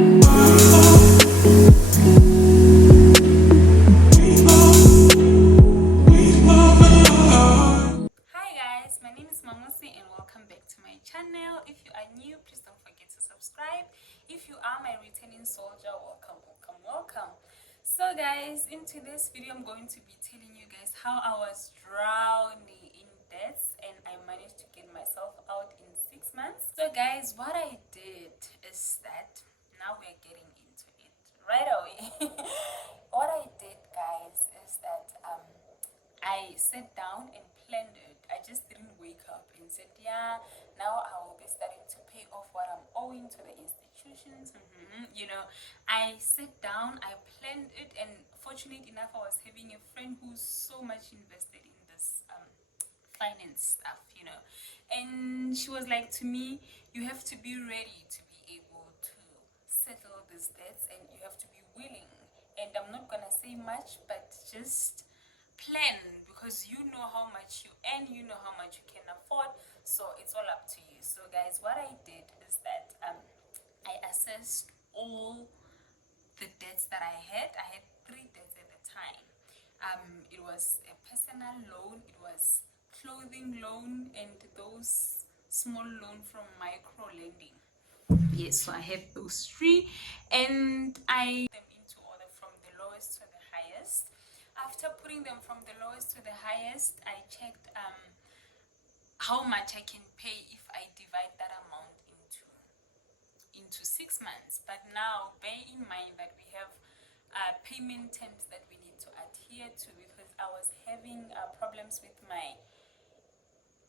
Hi guys, my name is Mamusi and welcome back to my channel. If you are new, please don't forget to subscribe. If you are my returning soldier, welcome. So guys, in today's video I'm going to be telling you guys how I was drowning in debts and I managed to get myself out in 6 months. So guys, what I did is that now we're getting into it right away. What I did guys is that I sat down and planned it. I just didn't wake up and said, yeah, now I will be starting to pay off what I'm owing to the institutions. I sat down, I planned it, and fortunate enough, I was having a friend who's so much invested in this finance stuff. And she was like to me, you have to be ready to be able to settle these debts and you have to be willing. And I'm not gonna say much, but just plan, because you know how much you earn, you know how much you can afford, so it's all up to you. So guys, what I did is that I assessed all the debts that I had. I had 3 debts at the time. It was a personal loan, it was clothing loan, and those small loan from micro lending. Yes, so I had those 3, and I them into order from the lowest to the highest. After putting them from the lowest to the highest, I checked how much I can pay if I divide that amount into 6 months. But now bear in mind that we have payment terms that we need to adhere to, because I was having problems with my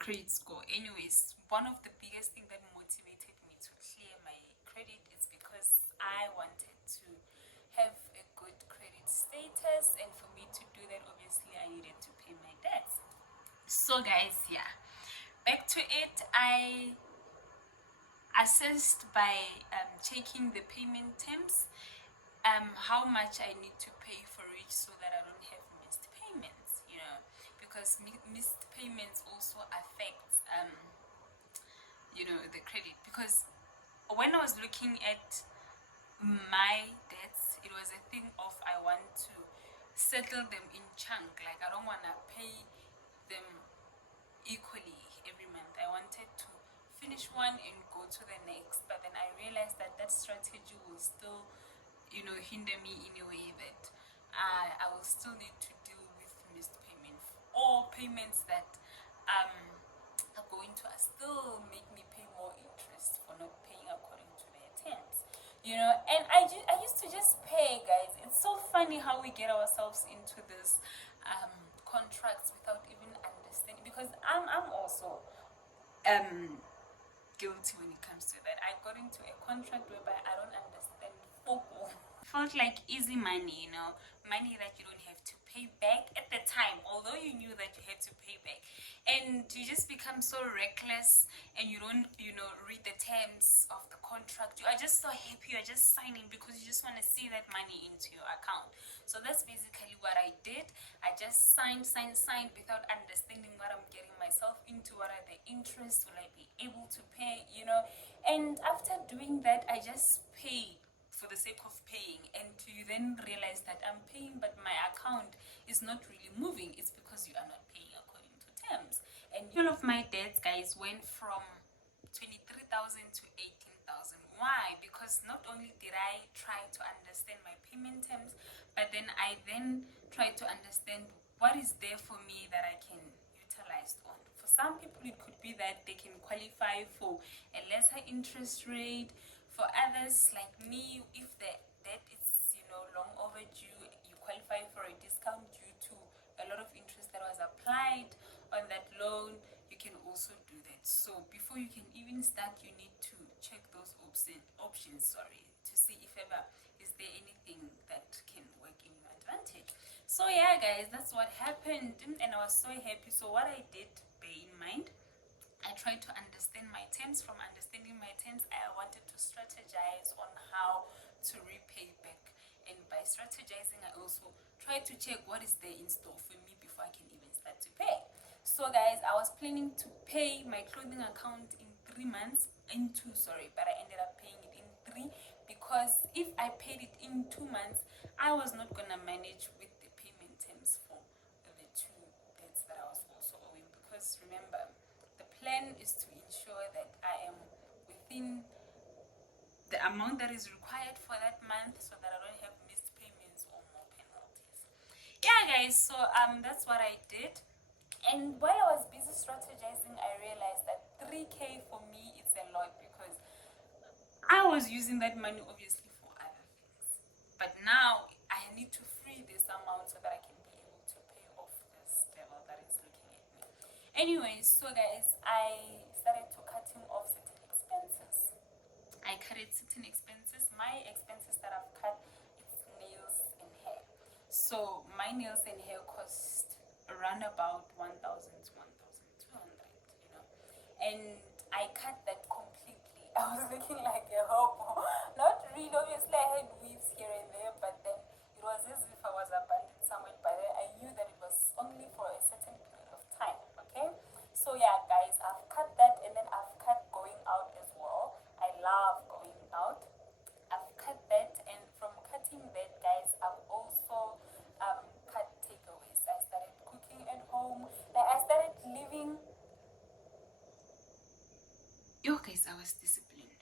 credit score. Anyways, one of the biggest things that motivated me to clear my credit is because I wanted to have a good credit status, and for me to do that, obviously I needed to pay my debts. So guys, yeah, back to it. I assessed by checking the payment terms, how much I need to pay for each, so that I don't have missed payments, because missed payments also affects the credit. Because when I was looking at my debts, it was a thing of I want to settle them in chunk. Like, I don't want to pay them equally every month. I wanted to finish one and go to the next, but then I realized that that strategy will still hinder me in a way that I will still need to deal with missed payments, or payments that are going to still make me pay more interest for not paying according to their terms. And I used to just pay, guys. It's so funny how we get ourselves into this contracts without even understanding, because I'm also guilty when it comes to that. I got into a contract whereby I don't understand FOCO. Felt like easy money, money that you don't have to pay back at the time, although you knew that you had to pay back. And you just become so reckless, and you don't read the terms of the contract. You are just so happy, you're just signing because you just want to see that money into your account. So that's basically what I did. I just signed without understanding what I'm getting myself into. What are the interests? Will I be able to pay? And after doing that, I just paid for the sake of paying, and you then realize that I'm paying but my account is not really moving. It's because you are not paying according to terms. And all of my debts, guys, went from 23,000 to 18,000. Why? Because not only did I try to understand my payment terms, but then I tried to understand what is there for me that I can utilize on. For some people, it could be that they can qualify for a lesser interest rate. For others, like me, if the debt is long overdue, you qualify for a discount due to a lot of interest that was applied on that loan. You can also do that. So before you can even start, you need to check those options, to see if ever is there anything that can work in your advantage. So yeah, guys, that's what happened, and I was so happy. So what I did, bear in mind, I tried to understand my terms. From understanding my terms, I wanted to strategize on how to repay back. And by strategizing, I also tried to check what is there in store for me before I can even start to pay. So guys, I was planning to pay my clothing account in 3 months, but I ended up paying it in 3, because I paid it in 2 months, I was not gonna manage with the payment terms for the 2 debts that I was also owing, because remember, the plan is to ensure that I am within the amount that is required for that month, so that I don't have missed payments or more penalties. Yeah, guys, so that's what I did. And while I was busy strategizing, I realized that 3K for me is a lot, because I was using that money obviously for other things. But now I need to free this amount so that I can be able to pay off this devil that is looking at me. Anyway, so guys, I started to cutting off certain expenses. I cut certain expenses. My expenses that I've cut, it's nails and hair. So my nails and hair cost around about 1,000 to 1,200, and I cut that completely. I was looking like a hobo. Not really, obviously I had weaves here and there, but then it was as if I was abandoned somewhere, but then I knew that it was only for a certain period of time, okay? So yeah, guys, I've cut that, and then I've cut going out as well. I love going out. I've cut that, and from cutting that, guys, I've also cut takeaways. I started cooking at home. Like, I started living. Yo, guys, I was disciplined.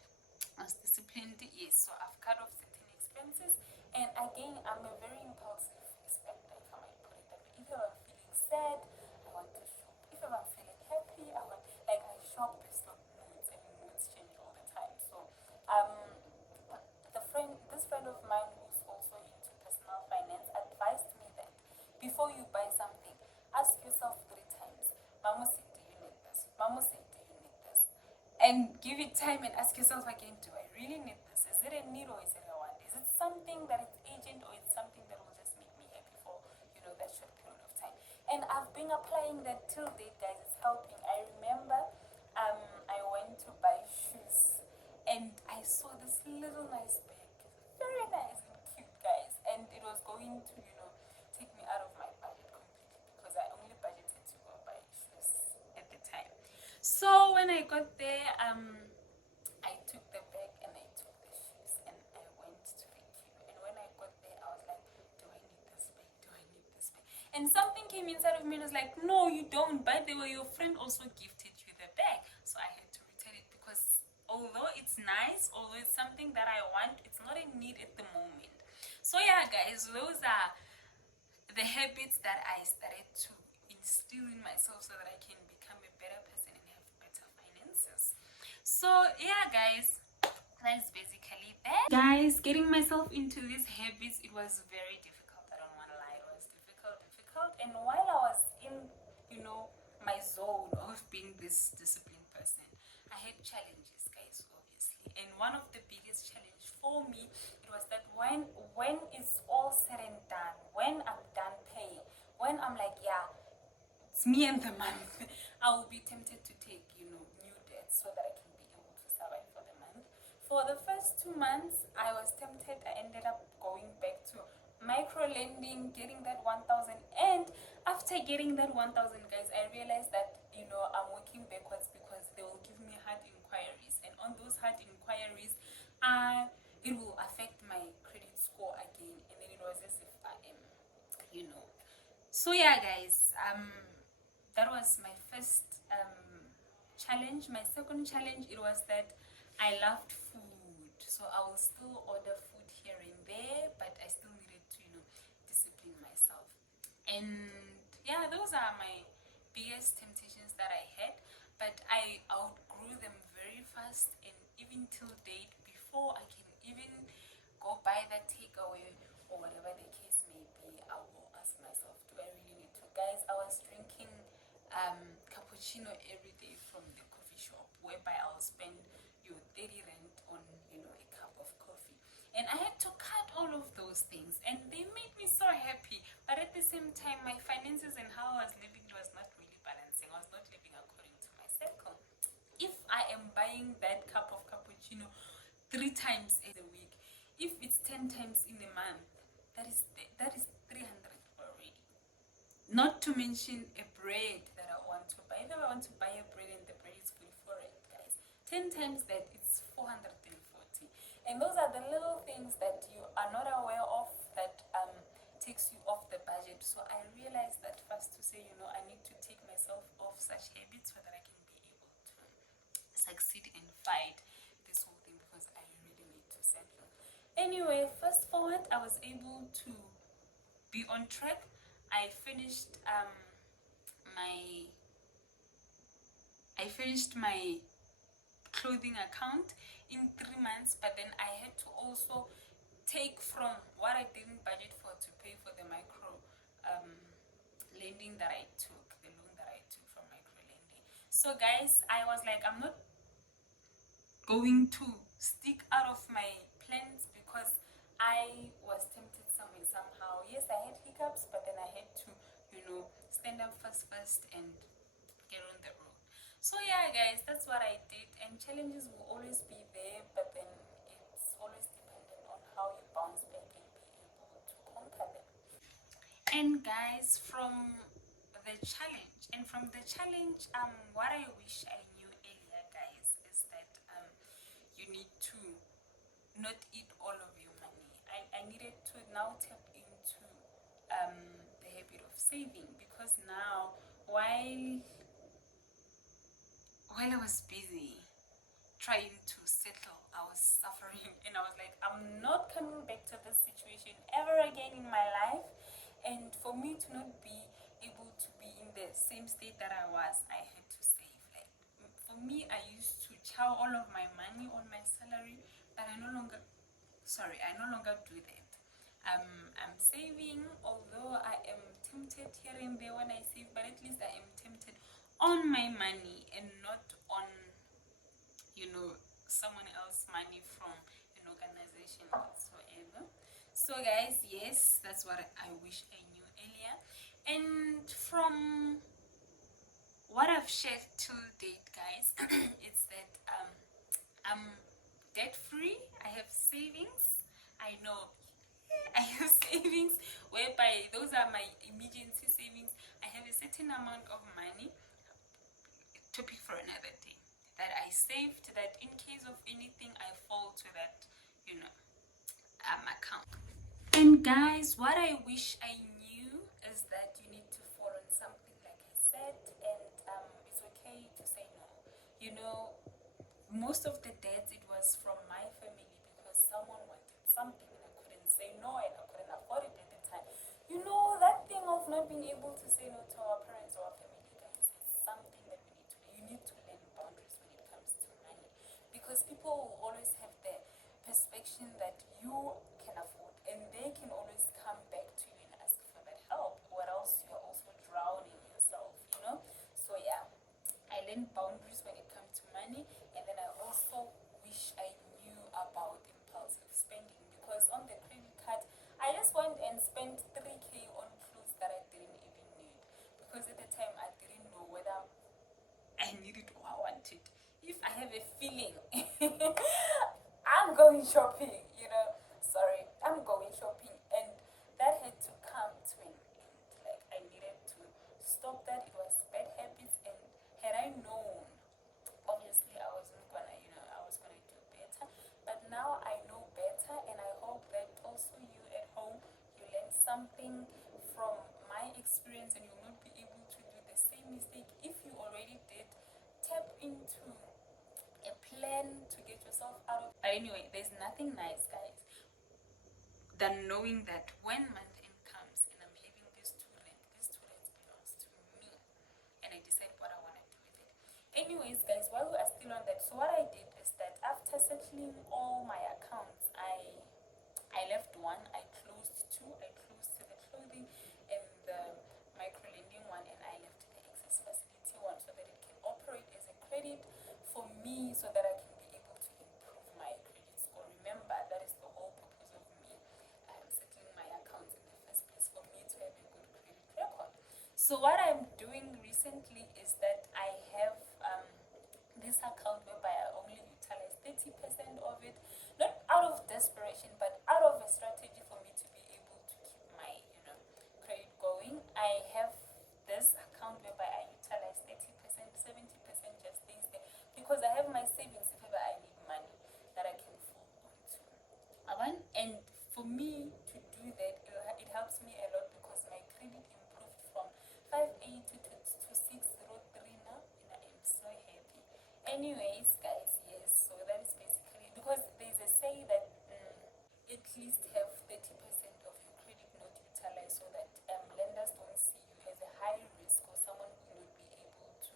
Yes. So I've cut off certain expenses, and again, I'm a very impulsive spender, if I might put it that way. If I'm feeling sad, I want to shop. If I'm feeling happy, I shop based on moods, and moods change all the time. So this friend of mine who's also into personal finance advised me that before you buy something, ask yourself 3 times, Mama said, do you need this? Mama said, do you need this? And give it time and ask yourself again, do I really need this? Is it a need or is it a want? Is it something that is urgent, or it's something that will just make me happy for, that short period of time? And I've been applying that till date, guys. It's helping. I remember I went to buy shoes, and I saw this little nice bag, very nice and cute, guys, and it was going to take me out of my budget completely, because I only budgeted to go buy shoes at the time. So when I got there, I took the bag and I took the shoes, and I went to the queue. And when I got there, I was like, do I need this bag? Do I need this bag? And something came inside of me and was like, no, you don't. By the way, your friend also gifted you the bag. So I had to return it, because although it's nice, although it's something that I want, it's not a need at the moment. So yeah, guys, those are the habits that I started to instill in myself so that I can become a better person and have better finances. So yeah, guys, that's basically that. Guys, getting myself into these habits, it was very difficult. I don't want to lie, it was difficult. And while I was in, my zone of being this disciplined person, I had challenges, guys, obviously. And one of the biggest challenge for me, it was that when it's all said and done, when I'm done paying, when I'm like, yeah, it's me and the month, I will be tempted to take, new debts so that I can be able to survive for the month. For the first 2 months, I was tempted. I ended up going back to micro lending, getting that 1,000, and after getting that 1,000, guys, I realized that I'm working backwards, because they will give me hard inquiries, and on those hard inquiries, it will affect my credit score again, and then it was as if I am, So yeah, guys, that was my first challenge. My second challenge, it was that I loved food, so I will still order food here and there, but I still needed to discipline myself. And yeah, those are my biggest temptations that I had, but I outgrew them very fast, and even till date, before I can even go buy that takeaway or whatever the case may be, I will ask myself, do I really need to? Guys, I was drinking cappuccino every day from the coffee shop, whereby I'll spend 30 rand on a cup of coffee, and I had to cut all of those things, and they made me so happy. But at the same time, my finances and how I was living was not really balancing. I was not living according to my circle. If I am buying that cup of cappuccino 3 times a week, if it's 10 times in a month, that is 300 already. Not to mention a bread that I want to buy. If I want to buy a bread and the bread is 44 rand, guys, 10 times that, it's 440. And those are the little things that succeed and fight this whole thing because I really need to settle. Anyway, fast forward, I was able to be on track. I finished my clothing account in 3 months, but then I had to also take from what I didn't budget for to pay for the micro lending that I took, the loan that I took from micro lending. So guys, I was like, I'm not going to stick out of my plans because I was tempted somehow. Yes, I had hiccups, but then I had to, stand up first and get on the road. So yeah, guys, that's what I did. And challenges will always be there, but then it's always dependent on how you bounce back and be able to conquer them. And guys, from the challenge, what I wish I knew earlier, guys, is that you need to not eat all of your money. I needed to now tap into the habit of saving, because now while I was busy trying to settle, I was suffering, and I was like, I'm not coming back to this situation ever again in my life. And for me to not be able to be in the same state that I was, I had to save. Like, for me, I used to chow all of my money on my salary, but I no longer do that. I'm saving, although I am tempted here and there when I save, but at least I am tempted on my money and not on someone else's money from an organization whatsoever. So guys, yes, that's what I wish I knew earlier. And from what I've shared to date, guys, it's that I'm debt free. I have savings. I know I have savings whereby those are my emergency savings. I have a certain amount of money, topic for another day, that I saved, that in case of anything I fall to that account. And guys, what I wish I knew is that you need to fall on something, like I said, and it's okay to say no. Most of the debts, it was from my family because someone wanted something and I couldn't say no, and I couldn't afford it at the time. That thing of not being able to say no to our parents or our family, guys, is something that we need to do. You need to learn boundaries when it comes to money, because people will always have the perception that you can afford, and they can always come back to you and ask for that help, or else you're also drowning yourself. So yeah, I learned boundaries when it comes to money. And then I also wish I knew about impulsive spending, because on the credit card I just went and spent 3K on clothes that I didn't even need, because at the time I didn't know whether I needed or I wanted. If I have a feeling I'm going shopping, I'm going shopping, and that had to come to an end. Like, I needed to stop that. It was bad habits, and had I known, obviously I was gonna do better. But now I know better, and I hope that also you at home, you learn something from my experience, and you will not be able to do the same mistake. If you already did, tap into a plan to get yourself out of. But anyway, there's nothing nice, guys, than knowing that when month end comes and I'm having this 2 rand belongs to me, and I decide what I want to do with it. Anyways, guys, while we are still on that, so what I did is that after settling all my accounts, I left one, I closed two. I closed the clothing and the micro lending one, and I left the access facility one, so that it can operate as a credit for me, so that I can be able to improve my credit score. Remember, that is the whole purpose of me settling my accounts in the first place, for me to have a good credit record. So what I'm doing recently is that I have this account whereby I only utilize 30% of it, not out of desperation, but out of a strategy for me to be able to keep my credit going. I have this account whereby I utilize 30%, 70% just stays there, because I have my savings if ever I need money that I can fall onto. And for me to do that, it helps me a lot, because my credit improved from 580 to 603 now, and I am so happy. Anyways, guys, least have 30% of your credit note utilized, so that lenders don't see you as a high risk or someone who will not be able to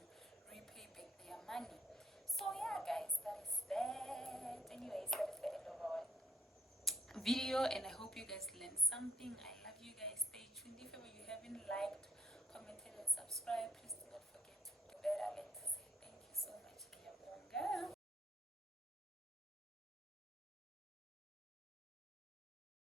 repay back their money. So yeah guys, that is that. Anyways, that is the end of our video, and I hope you guys learned something. I love you guys. Stay tuned. If ever you haven't liked, commented, and subscribed,